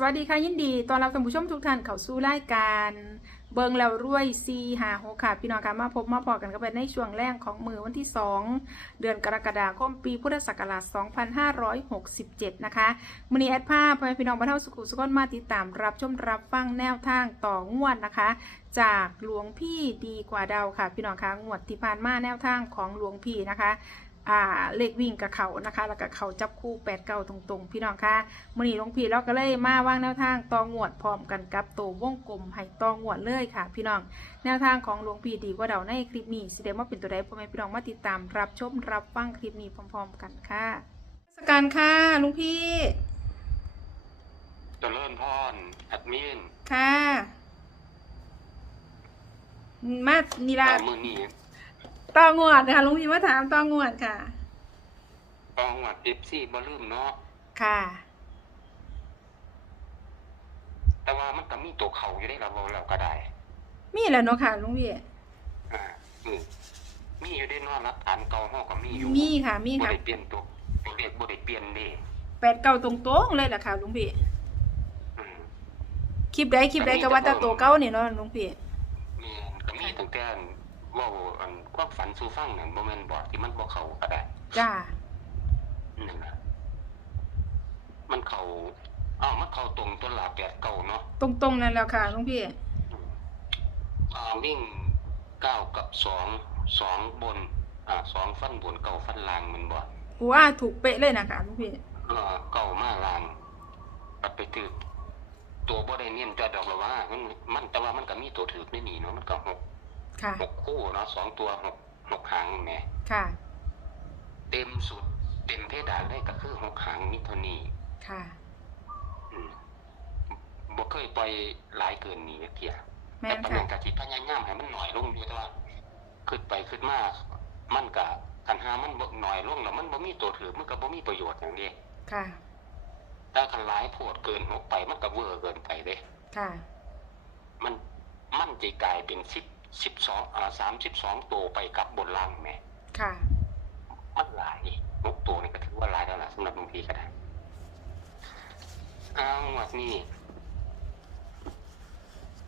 สวัสดีค่ะยินดีตอนรับท่านผู้ชมทุกท่านเข้าสู่รายการ เบิงแล้วรวยซีหาหค่ะ พี่น้องค่ะมาพบมาพอกันก็เป็นในช่วงแรกของมือวันที่ 2 เดือนกรกฎาคมปีพุทธศักราช 2567 นะคะมือนี้แอดภาพพ่อแม่พี่น้องบ้านเทาสุขุสุขนมาติดตามรับชมรับฟังแนวทางต่องวดนะคะ จากหลวงพี่ดีกว่าเดาค่ะ พี่น้องคะงวดที่ผ่านมาแนวทางของหลวงพี่นะคะ อ่าเลขวิ่งกับเขานะคะ แล้วก็เขาจับคู่แปดเก้าตรงๆ พี่น้องค่ะมื่อนี้หลวงพี่เราก็เลยมาว่างแนวทางตองวดพร้อมกันกับตัววงกลมให้ตองวดเลยค่ะ พี่น้องแนวทางของหลวงพี่ดีกว่าเดาในคลิปนี้สิเดว่าเป็นตัวใดพ่อแม่พี่น้องมาติดตาม รับชมรับฟังคลิปนี้พร้อม ๆ กันค่ะสการค่ะหลุงพี่เจริญพรแอดมินค่ะมานีลาตามมือนี้ ตองวดค่ะหลุงพี่มาถามตองวดค่ะ ต้องวัดเอฟซีบ่ลืมเนาะ ค่ะ แต่ว่ามันก็มีตัวเขาอยู่ได้เราเราเราก็ได้ มีแหล้วเนาะค่ะหลุงพี่อ่าอืมมีอยู่ได้เนอนรักฐานเก่าห้องก็มีอยู่มีค่ะมีบ่ค่ะได้เปลี่ยนตัวตัวเลขบ่ได้เปลี่ยนเด้แปดเก้าตรงๆเลยแหละค่ะหลุงพี่อืมคลิปใดคลิปใดก็ว่าแต่ตัวเก้านี่เนาะหลุงพี่ มีก็มีตั้งแต่ เว่าอันความฝันสู่ฟังนั่นบ่แม่นบ่ที่มันบ่เข้าก็ได้จ้านั่นน่ะมันเข้าอ้าวมันเข้าตรงตัวหลาแปดเก่าเนาะตรงๆนั่นแหล้วค่ะหลุงพี่อ่าวิ่งเก้ากับสองสองบนอ่าสองฟันบนเก้าฟันล่างแมันบ่ว่าถูกเป๊ะเลยนะคะหลุงพี่เออเก้ามาล่างปัดไปถือตัวบ่ได้เนียนแต่ดอกละว่ามันมันแต่ว่ามันก็มีตัวถือไม่มีเนาะมันก็หก ค่ะ หกคู่เนาะสองตัวหกหกหางแหมค่ะ เต็มสุด เต็มเพดานเลยก็คือหกหางมิเท่านี้ค่ะ อืมบ่เคยปล่อยหลายเกินนี้เทียแม่แต่นปานค่ะ นั้นก็สิพยายามให้มันน้อยลงอยู่แต่ว่าขึ้นไปขึ้นมามันก็คันหามันบ่น้อยลงแล้วมันบ่มีตัวถือมันก็บ่มีประโยชน์อย่างนี้ค่ะถ้าคันหลายโพดเกินหกไปมันก็เวอร์เกินไปเด้ ค่ะ มันมันจะกลายเป็น 10 12อ่า32ตัวไปกับบนล่างแหมค่ะ มันหลายหกตัวนี่ก็ถือว่าหลายแล้วล่ะสำหรับบางทีก็ได้อ้าวงวดนี้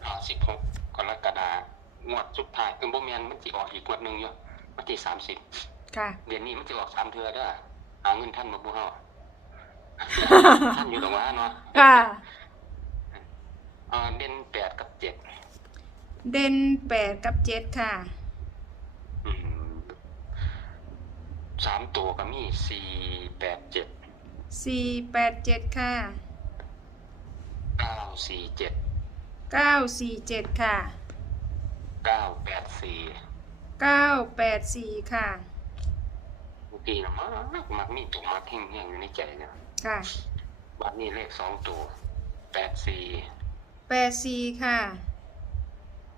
อ่า16กรกฎาคมงวดสุดท้ายเออบ่แม่นมันสิออกอีกงวดหนึงอยู่วันที่30ค่ะ เดือนนี้มันจะออกสามเทือเด้อหาเงินท่านมาบุเฮาท่านอยู่ตรงว่าเนาะค่ะเอ่อเด่นแปดกับเจ็ด เด่นแปดกับเจ็ดค่ะ อืมสามตัวก็มีสี่แปดเจ็ดสี่แปดเจ็ดค่ะเก้าสี่เจ็ดเก้าสี่เจ็ดค่ะเก้าแปดสี่เก้าแปดสี่ค่ะบางทีนะมากมักมีตัวมักเฮงเฮงอยู่ในใจเนี่ยค่ะบัดนี้เลขสองตัวแปดสี่แปดสี่ค่ะ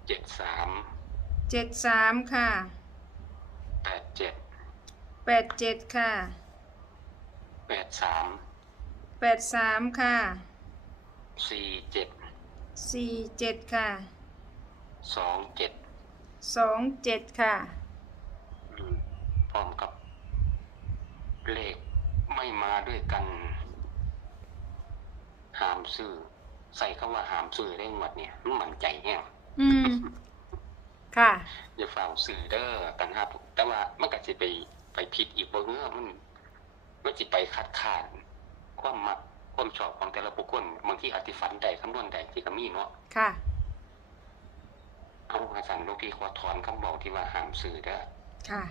เจ็ดสามเจ็ดสามค่ะแปดเจ็ดแปดเจ็ดค่ะแปดสามแปดสามค่ะสี่เจ็ดสี่เจ็ดค่ะสองเจ็ดสองเจ็ดค่ะอืมพร้อมกับ เลขไม่มาด้วยกันหามซื้อใส่คำว่าหามซื้อได้หมดเนี่ยมันมั่นใจเนี่ย อืม ค่ะ อย่าฝ่าซื้อเด้อกันครับแต่ว่ามันก็จะไปไปผิดอีกบ่เงื่อมันมันจะไปคัดค้านความมักความชอบของแต่ละบุคคลบางทีอาจจะฝันใดคำนวณใดที่ก็มีเนาะค่ะเอาอาจารย์ลูกพี่ขอถอนคำบอกที่ว่าหามซื้อเด้อค่ะ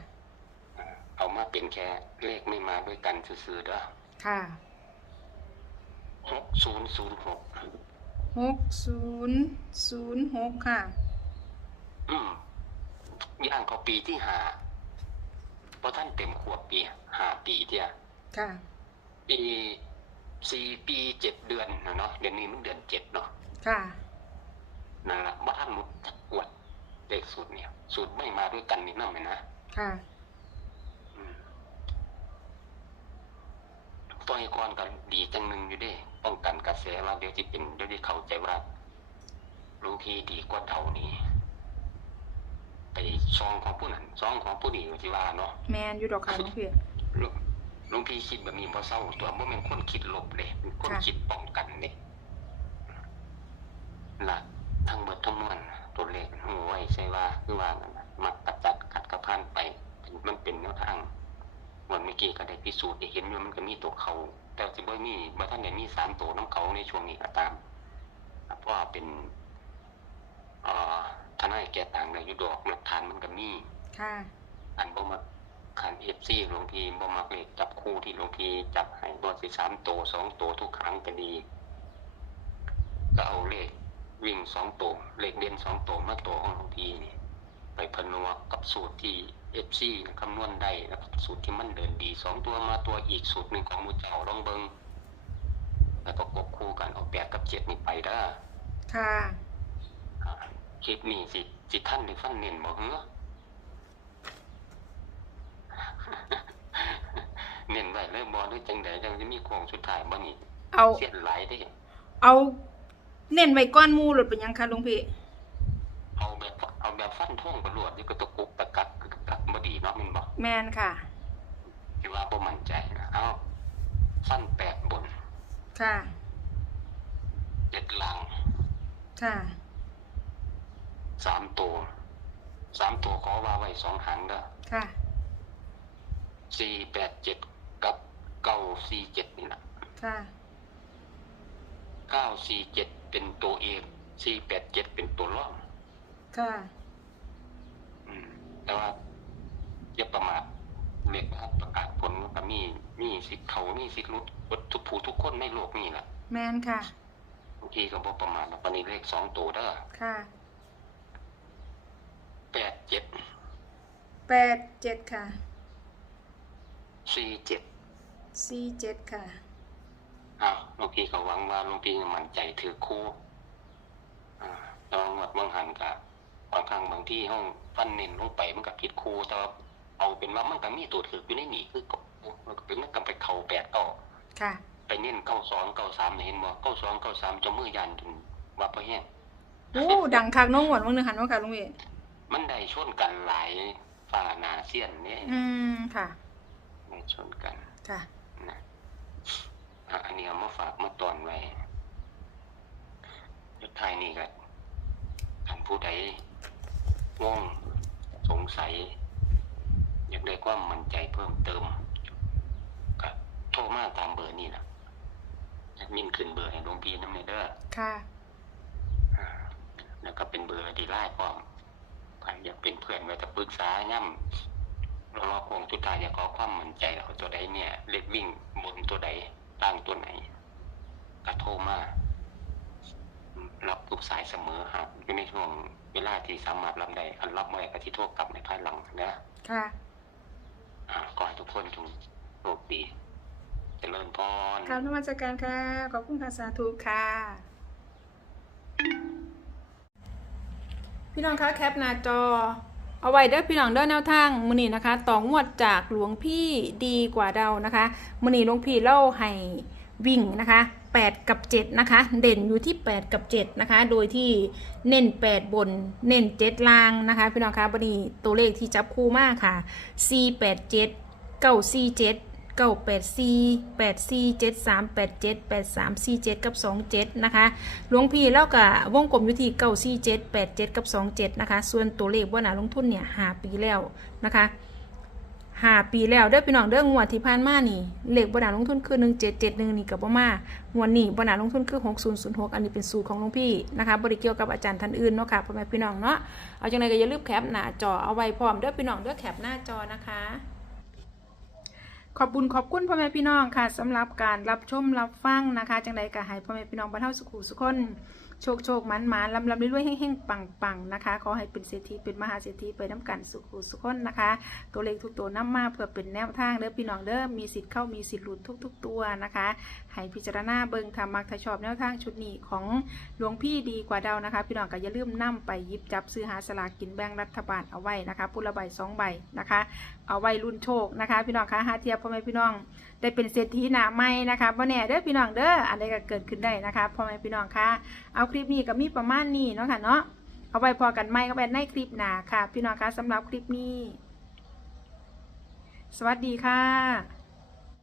อ่าเอามาเป็นแค่เลขไม่มาด้วยกันซื่อๆเด้อค่ะหกศูนย์ศูนย์หก หกศูนย์ศูนย์หกค่ะ อืมย่างเขาปีที่หาเพราะท่านเต็มขวบปีหาปีเดียวค่ะ ปีสี่ปีเจ็ดเดือนนะเนาะเดือนนี้มันเดือนเจ็ดเนาะค่ะนั่นแหละว่าท่านมุดจักอวดเลขสูตรเนี่ย สูตรไม่มาด้วยกันนี่นั่นไหมนะค่ะอืมต่อยก่อนกันดีจังหนึ่งอยู่เด้ ป้องกันกระแสว่าเดี๋ยวที่เป็นเดี๋ยวที่เข้าใจว่าลูกพี่ดีกว่าเท่านี้ไปซองของผู้นั้นซองของผู้นี้ที่ว่าเนาะแมนอยู่ดอกค่ะหลวงพี่หลวงหลวงพี่คิดแบบนี้พอเศร้าตัวบ่แม่นคนคิดลบเลยเป็นคนค่ะคิดป้องกันเนี่ยละทั้งหมดทั้งมวลตัวเลขหูไว้ใช่ว่าคือว่านั่นน่ะมักกระจัดขัดกระพานไป มันเป็นแนวทางเหมือนเมื่อกี้ก็ได้พิสูจน์ได้เห็นว่ามันก็มีตัวเขา แต่สิบ่มีบ่ท่านได้มีสามตัวน้ำเขาในช่วงนี้ก็ตามเพราะว่าเป็นเอ่อทนายแก่ต่างในยุดอกหลักฐานมันก็มีค่ะอันบ่มาขันเอฟซีหลวงพี่บ่มักเลขจับคู่ที่หลวงพี่จับให้บ่สิสามตัวสองตัวทุกครั้งก็ดีก็เอาเลขวิ่งสองตัวเลขเด่นสองตัวมาตัวของหลวงพี่นี่ ไปพนวกกับสูตรที่เอฟซีคำนวณได้นะครับสูตรที่มันเดินดีสองตัวมาตัวอีกสูตรหนึ่งของหมูเจ้าลองเบิงแล้วประกบคู่กันเอาแปดกับเจ็ดนี่ไปเด้อค่ะอ่าคลิปนี้สิสิท่านได้ฟันเน้นบ่เหรอเน้นไว้เลยบ่หรือจังใดจังจะมีโค้งสุดท้ายบ่นี่เอาเสียดหลายเด้เอา เน้นไว้ก้อนหมูหลุดเป็นหยังคะหลุงพี่เอาแบบ เอาแบบฟันท่งประหลวดนี่ก็ตะกุกตะกักกะกักบ่ดีเนาะแม่นบ่แมนค่ะที่ว่าบ่มั่นใจนะเอาฟันแปดบน ค่ะเจ็ดล่างค่ะสามตัวสามตัวขอว่าไว้สองหางเด้อค่ะสี่แปดเจ็ดกับเก้าสี่เจ็ดนี่ล่ะค่ะเก้าสี่เจ็ดเป็นตัวเอกสี่แปดเจ็ดเป็นตัวร่องค่ะอืม แต่ว่าอย่าประมาทเล็กนะครับประกาศผลก็มีมีสิทธิ์เขามีสิทธิ์รุดวัตทุกผู้ทุกคนในโลกนี่แหละแมนค่ะบางทีก็บ่ประมาทนะวันนี้เลขสองตัวเด้อค่ะแปดเจ็ดแปดเจ็ดค่ะสี่เจ็ดสี่เจ็ดค่ะอ้าวหลวงพี่ก็หวังว่าหลวงพี่มั่นใจถือคู่อ่าแตอนวัดบางหันกับบางครั้งบางที่ห้อง ฟันเน้นลงไปมันกับผิดคู่แต่ว่าเอาเป็นว่ามันก็มีตัวถืออยู่ในนี่คือก็มันก็เป็นมันก็ไปเข่าแปดต่อค่ะไปเน้นเก้าสองเก้าสามเห็นบ่เก้าสองเก้าสามจะมือยันจนว่าพอแห้งโอ้ดังคักน้องหวนวังหนึ่งหันว่าค่ะหลุงพี่มันได้ชนกันหลายฝ่าหนาเสียนเนี่ยอืมค่ะได้ชนกันค่ะนะอะอันนี้เอามาฝากมาตอนไว้ยุดท้ายนี่ก็ท่านผู้ใด ง่วงสงสัย อยากได้ความมั่นใจเพิ่มเติมก็โทรมาตามเบอร์นี่แหละแอดมินขึ้นเบอร์ให้หลวงพี่น้ำในเด้อค่ะอ่าแล้วก็เป็นเบอร์ที่ไล่พร้อมใครอยากเป็นเพื่อนไว้จะปรึกษาย่ำเรารอโคงทุดท้ายอยากขอความมั่นใจเอาตัวใดเนี่ย เล็กวิ่งบนตัวใดตั้งตัวไหนก็โทรมา รับทุกสายเสมอหากอยู่ในช่วงเวลาที่สามารถรับได้อันรับไม่ได้ก็ที่โทรกลับในภายหลังนะค่ะอ่าขอให้ทุกคนจงโชคดีเจริญพรครับนมัสการค่ะ ขอบคุณค่ะสาธุค่ะ พี่น้องคะแคปหน้าจอ เอาไว้เด้อพี่น้องเด้อแนวทางมือนี้นะคะต่องวดจากหลวงพี่ดีกว่าเดานะคะมือนี้หลวงพี่เล่าให้วิ่งนะคะ 8 กับ 7 นะคะ เด่นอยู่ที่ 8 กับ 7 นะคะ โดยที่เน้น 8 บน เน้น 7 ล่างนะคะ พี่น้องคะบันนี้ตัวเลขที่จับคู่มากค่ะ 4 8 7 9 4 7 9 8 4 8 4 7 3 8 7 8 3 4 7 กับ 2 7 นะคะ หลวงพี่แล้วก็วงกลมอยู่ที่9 4 7 8 7 กับ 2 7 นะคะ ส่วนตัวเลขว่านาลงทุนเนี่ยหาปีแล้วนะคะ หาปีแล้วเด้อพี่น้องเด้องวดที่ผ่านมานี่เลขบนาลงทุนคือ1771นี่กับบ่มางวดนี้บนาลงทุนคือ6006อันนี้เป็นสูตรของหลวงพี่นะคะบ่ได้เกี่ยวกับอาจารย์ท่านอื่นเนาะค่ะพ่อแม่พี่น้องเนาะเอาจังไดก็อย่าลืมแคปหน้าจอเอาไว้พร้อมเด้อพี่น้องเด้อแคปหน้าจอนะคะขอบคุณขอบคุณพ่อแม่พี่น้องค่ะสำหรับการรับชมรับฟังนะคะ จังใดก็ให้พ่อแม่พี่น้องบรรเทาสุขุสุขคน โชคโชคมันมันลำลำรวยๆแห้งๆปังปังๆนะคะ ขอให้เป็นเศรษฐีเป็นมหาเศรษฐีไปน้ำกันสุขุสุขคนนะคะ ตัวเลขทุกตัวน้ำมาเพื่อเป็นแนวทางเด้อพี่น้องเด้อมีสิทธิ์เข้ามีสิทธิ์หลุดทุก ๆ ตัวนะคะให้พิจารณาเบิ่งทำมักถ้าชอบแนวทางชุดนี้ของหลวงพี่ดีกว่าเดานะคะ พี่น้องก็อย่าลืมนํไปยิบจับซื้อหาสลากกินแบ่งรัฐบาลเอาไว้นะคะปุละใบสองใบนะคะ เอาไว้รุ่นโชคนะคะ พี่น้องคะหาเทียบพ่อแม่พี่น้องได้เป็นเศรษฐีหนาไม่นะคะบ่แน่เด้อพี่น้องเด้ออันใดก็เกิดขึ้นได้นะคะพ่อแม่พี่น้องคะเอาคลิปนี้ก็มีประมาณนี้เนาะค่ะเนาะเอาไว้พอกันไหมก็ไปในคลิปหน้าค่ะ พี่น้องคะสำหรับคลิปนี้ สวัสดีค่ะ